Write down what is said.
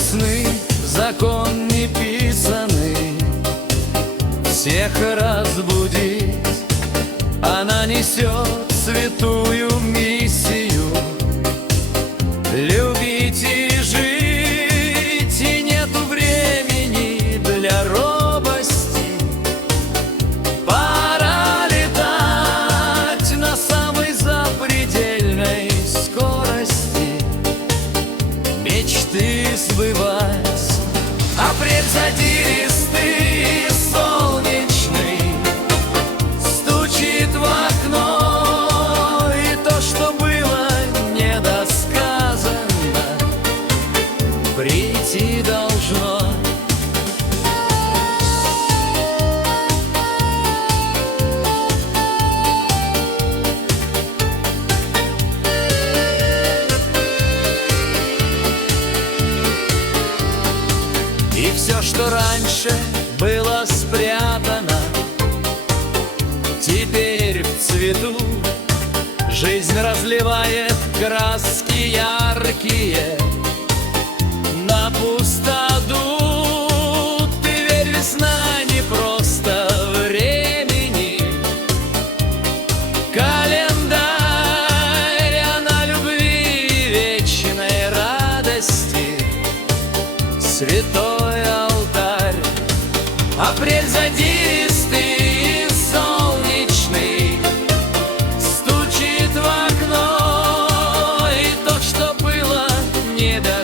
весны закон неписанный всех разбудить. Она несет святую миссию любить и жить, и нету времени для робости. Пора летать на самой запредельной скорости, мечты сбывать. Апрель задиристый, солнечный, стучит в окно, и то, что было недосказано, прийти должно. И все, что раньше было спрятано, теперь в цвету. Жизнь разливает краски яркие на пустоту. Ты верь, весна не просто времени. Календарь, она любви и вечной радости, святой алтарь. Апрель задиристый, солнечный, стучит в окно, и то, что было недо